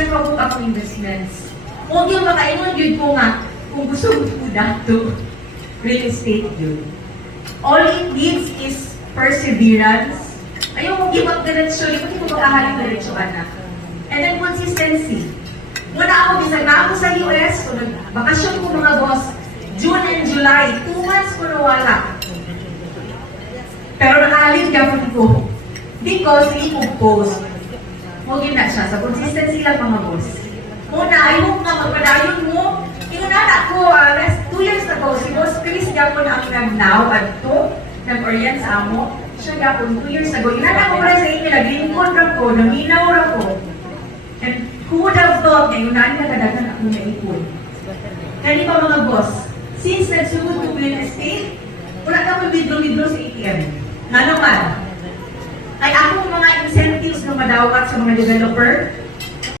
sa kabuk akong investments. Huwag yung makaingon yun ko nga, kung gusto mo po dato, real estate yun. All it needs is perseverance. Ayaw mo give up diretsyo, hindi mo mag-ahaling diretsyo, anak. And then consistency. Muna ako, bisa na ako sa US, so bakasyon ko mga boss, June and July, 2 months ko nawala. Pero nakahalin ka ko. Because i-post. Huwag yun na siya. Sa consistency lang mga boss. Muna, ayaw nga magpadayon mo. Yung anak ko, last 2 years ago, si Boss Chris Gapon ang nag-now at to, nag-orient sa amo. Siya Gapon, 2 years ago. Yung anak ko pala sa inyo, nag-lingkon ra ko, naminaw ra ko. And who would have thought na yung nani nakadagan ako na ipon? Kaya pa mga boss, since nagsugod ko real estate, wala ka mag-withdraw sa ATM. Nga naman, ay akong mga incentives na madawat sa mga developer,